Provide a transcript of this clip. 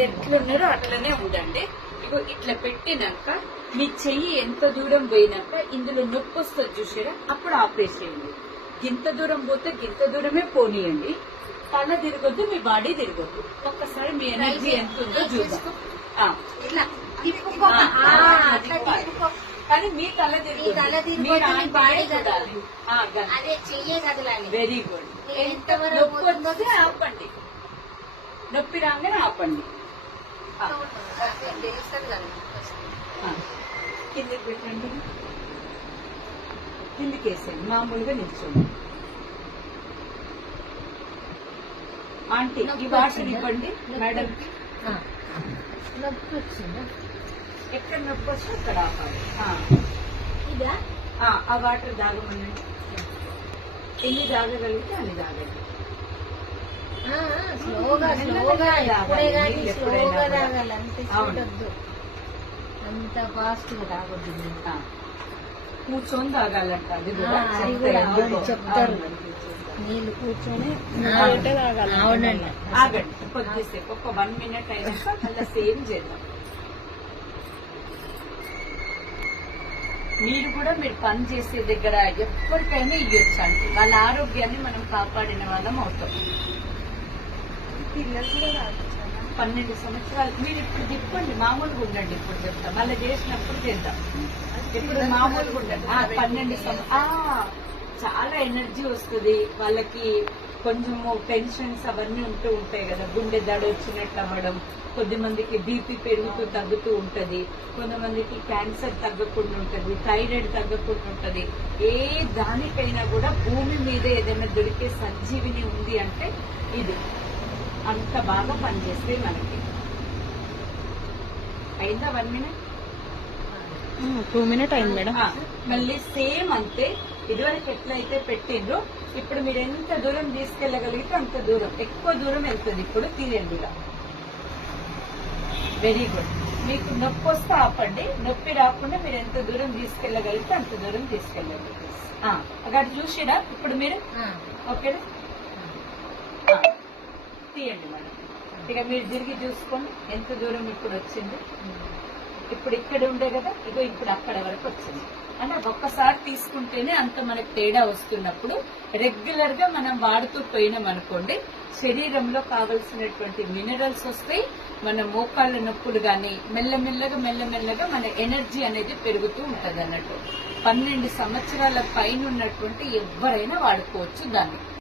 ఎట్లున్నారో అట్లనే ఉండండి. ఇగో ఇట్లా పెట్టినాక మీ చెయ్యి ఎంత దూరం పోయినాక ఇందులో నొప్పి వస్తుంది చూసారా, అప్పుడు ఆపరేట్ చేయండి. గింత దూరం పోతే గింత దూరమే పోనీయండి. తల తిరగొద్దు, మీ బాడీ తిరగొద్దు. ఒక్కసారి మీ ఎనర్జీ ఎంత ఉందో చూద్దాం. కానీ మీ తల తిరగదు, వెరీ గుడ్. నొప్పి వస్తే ఆపండి, నొప్పి రాగానే ఆపండి. కిందకి పెట్టండి, కిందకి వేసేయండి, మామూలుగా నిల్చోండి. ఆంటీ ఈ వాటర్ ఇవ్వండి మేడం కి. నొప్పి వచ్చిందా? ఎక్కడ నొప్పి వస్తే అక్కడ ఆపాలి. ఆ వాటర్ తాగమనండి, ఎన్ని తాగగలిగితే అన్ని తాగండి. స్లోగా స్లోగా ఎప్పుడే కానీ స్లోగా తాగాలి, అంతే చూడొద్దు, అంత ఫాస్ట్ గా తాగొద్దు. కూర్చొని తాగాలంట, అది కూడా చెప్తారు. నీళ్ళు కూర్చొని అవునండి. ఆగండి కొద్దిసేపు, ఒక 1 minute అయినాక మళ్ళీ సేమ్ చేద్దాం. మీరు కూడా మీరు పని చేసే దగ్గర ఎప్పటికైనా ఇవ్వచ్చండి, వాళ్ళ ఆరోగ్యాన్ని మనం కాపాడిన వాళ్ళం అవుతాం. పిల్లలు కూడా 12 సంవత్సరాలు మీరు ఇప్పుడు తిప్పండి, మామూలుగా ఉండండి. ఇప్పుడు చెప్తాం, మళ్ళీ చేసినప్పుడు చేద్దాం. ఇప్పుడు మామూలుగా ఉండండి. 12 సంవత్సరాలు చాలా ఎనర్జీ వస్తుంది వాళ్ళకి. కొంచెము టెన్షన్స్ అవన్నీ ఉంటూ ఉంటాయి కదా, గుండె దడ వచ్చినట్టు అవ్వడం, కొద్దిమందికి బీపీ పెరుగుతూ తగ్గుతూ ఉంటది, కొంతమందికి క్యాన్సర్ తగ్గకుండా ఉంటది, థైరాయిడ్ తగ్గకుండా ఉంటది. ఏ దానికైనా కూడా భూమి మీద ఏదైనా దొరికే సంజీవిని ఉంది అంటే ఇది. అంత బాగా పనిచేస్తే మనకి. అయిందా 1 minute? 2 minutes అయింది మేడం. మళ్ళీ సేమ్ అంతే, ఇదివరకు ఎట్లయితే పెట్టిండ్రో ఇప్పుడు మీరు ఎంత దూరం తీసుకెళ్లగలిగితే అంత దూరం, ఎక్కువ దూరం వెళ్తుంది. ఇప్పుడు తీయండి. Very good. మీకు నొప్పి వస్తే ఆపండి, నొప్పి రాకుండా మీరు ఎంత దూరం తీసుకెళ్లగలిగితే అంత దూరం తీసుకెళ్ళండి. అక్కడ చూసిరా ఇప్పుడు మీరు, ఓకేనా? తీయండి మేడం. ఇక మీరు తిరిగి చూసుకోండి ఎంత దూరం ఇప్పుడు వచ్చింది. ఇప్పుడు ఇక్కడ ఉండే కదా, ఇగో ఇప్పుడు అక్కడ వరకు వచ్చింది. అంటే ఒక్కసారి తీసుకుంటేనే అంత మనకు తేడా వస్తున్నప్పుడు రెగ్యులర్ గా మనం వాడుతూ పోయినాం అనుకోండి, శరీరంలో కావలసినటువంటి మినరల్స్ వస్తాయి. మన మోకాళ్ళ నొప్పులు గాని మెల్లమెల్లగా మన ఎనర్జీ అనేది పెరుగుతూ ఉంటది అన్నట్టు. 12 సంవత్సరాల పైన ఉన్నటువంటి ఎవరైనా వాడుకోవచ్చు దాన్ని.